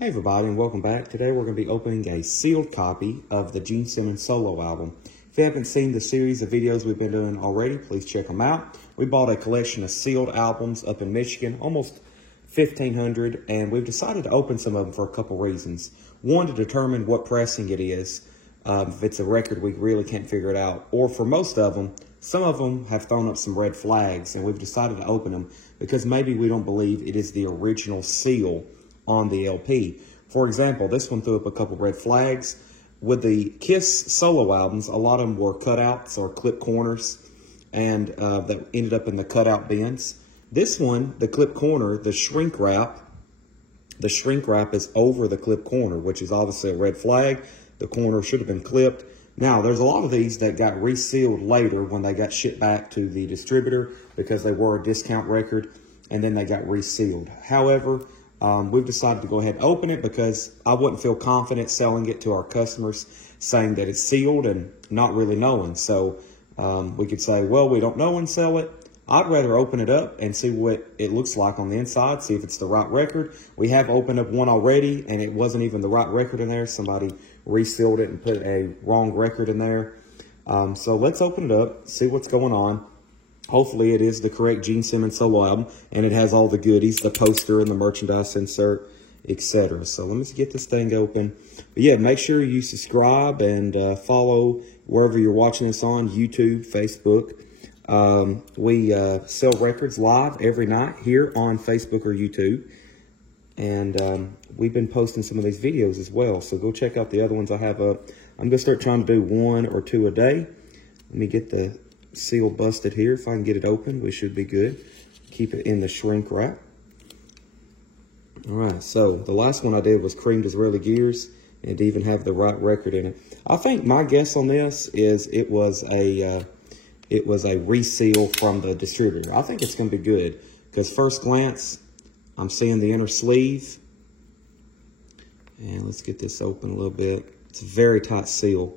Hey everybody, and welcome back. Today we're going to be opening a sealed copy of the Gene Simmons solo album. If you haven't seen the series of videos we've been doing already, please check them out. We bought a collection of sealed albums up in Michigan, almost 1,500, and we've decided to open some of them for a couple reasons. One, to determine what pressing it is, if it's a record we really can't figure it out. Or for most of them, some of them have thrown up some red flags, and we've decided to open them because maybe we don't believe it is the original seal on the LP. For example, this one threw up a couple red flags. With the Kiss solo albums, a lot of them were cutouts or clip corners, and that ended up in the cutout bins. This one, the clip corner, the shrink wrap is over the clip corner, which is obviously a red flag. The corner should have been clipped. Now, there's a lot of these that got resealed later when they got shipped back to the distributor because they were a discount record, and then they got resealed. However, we've decided to go ahead and open it because I wouldn't feel confident selling it to our customers, saying that it's sealed and not really knowing. So we could say, well, we don't know and sell it. I'd rather open it up and see what it looks like on the inside, see if it's the right record. We have opened up one already, and it wasn't even the right record in there. Somebody resealed it and put a wrong record in there. So let's open it up, see what's going on. Hopefully it is the correct Gene Simmons solo album, and it has all the goodies, the poster and the merchandise insert, etc. So let me get this thing open. But yeah, make sure you subscribe and follow wherever you're watching this on, YouTube, Facebook. We sell records live every night here on Facebook or YouTube. And we've been posting some of these videos as well. So go check out the other ones I have up. I'm going to start trying to do 1 or 2 a day. Let me get the seal busted here. If I can get it open, we should be good. Keep it in the shrink wrap. All right, so the last one I did was Cream Disraeli Gears, and even have the right record in it. I think my guess on this is it was a reseal from the distributor. I think it's going to be good because first glance, I'm seeing the inner sleeve. And let's get this open a little bit. It's a very tight seal.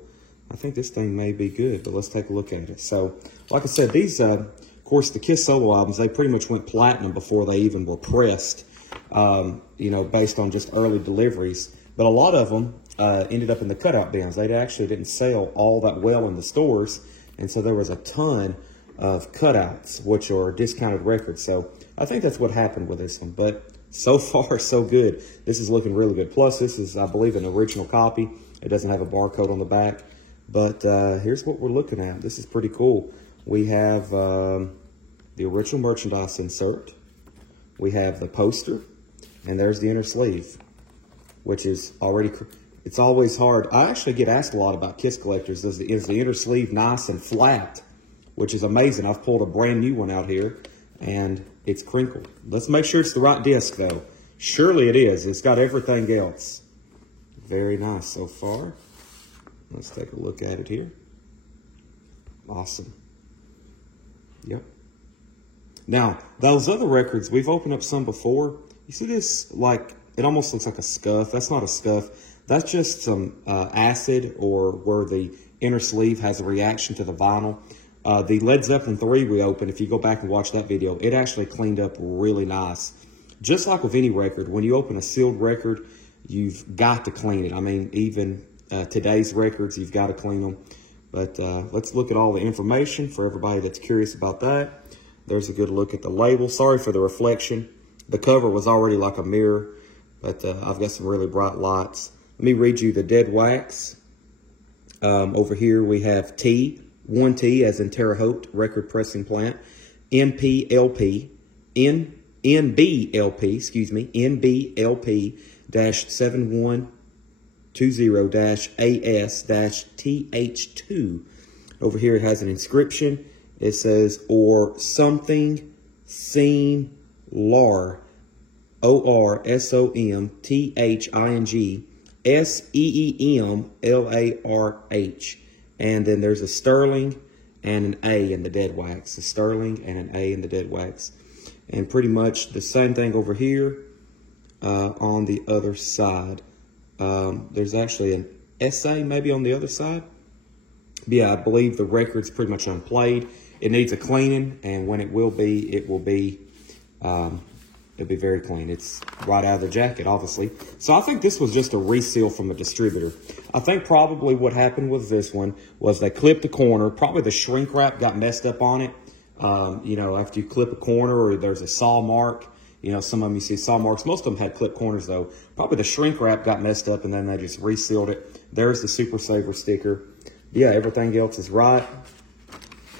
I think this thing may be good, but let's take a look at it. So, like I said, these, of course, the Kiss solo albums, they pretty much went platinum before they even were pressed, you know, based on just early deliveries. But a lot of them ended up in the cutout bins. They actually didn't sell all that well in the stores, and so there was a ton of cutouts, which are discounted records. So I think that's what happened with this one. But so far, so good. This is looking really good. Plus, this is, I believe, an original copy. It doesn't have a barcode on the back. But here's what we're looking at. This is pretty cool. We have the original merchandise insert. We have the poster. And there's the inner sleeve, which is already... It's always hard. I actually get asked a lot about Kiss collectors. Is the inner sleeve nice and flat? Which is amazing. I've pulled a brand new one out here, and it's crinkled. Let's make sure it's the right disc, though. Surely it is. It's got everything else. Very nice so far. Let's take a look at it here. Awesome. Yep. Now, those other records, we've opened up some before. You see this, like, it almost looks like a scuff. That's not a scuff. That's just some acid, or where the inner sleeve has a reaction to the vinyl. The Led Zeppelin 3 we opened, if you go back and watch that video, it actually cleaned up really nice. Just like with any record, when you open a sealed record, you've got to clean it. I mean, even today's records, you've got to clean them. But let's look at all the information for everybody that's curious about that. There's a good look at the label. Sorry for the reflection. The cover was already like a mirror, but I've got some really bright lights. Let me read you the dead wax. Over here we have T, 1T as in Terre Haute Record Pressing Plant, NBLP, NBLP-7120-AS-TH2. Over here it has an inscription. It says, or something seen lar, ORSOMTHING and then there's a sterling and an A in the dead wax. A sterling and an A in the dead wax. And pretty much the same thing over here on the other side. There's actually an SA maybe on the other side. But yeah, I believe the record's pretty much unplayed. It needs a cleaning, and when it will be It'll be very clean. It's right out of the jacket, obviously. So I think this was just a reseal from a distributor. I think probably what happened with this one was they clipped the corner. Probably the shrink wrap got messed up on it. You know, after you clip a corner or there's a saw mark, you know, some of them you see saw marks. Most of them had clipped corners though. Probably the shrink wrap got messed up and then they just resealed it. There's the Super Saver sticker. Yeah, everything else is right.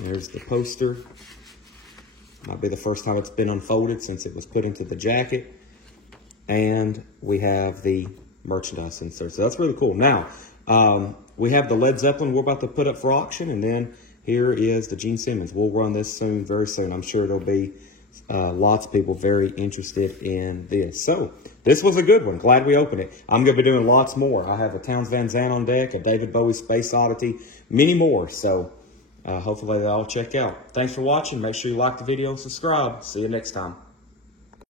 There's the poster. Might be the first time it's been unfolded since it was put into the jacket. And we have the merchandise insert. So that's really cool. Now, we have the Led Zeppelin we're about to put up for auction. And then here is the Gene Simmons. We'll run this soon, very soon. I'm sure there'll be lots of people very interested in this. So this was a good one. Glad we opened it. I'm going to be doing lots more. I have a Townes Van Zandt on deck, a David Bowie Space Oddity, many more. So hopefully they'll all check out. Thanks for watching. Make sure you like the video and subscribe. See you next time.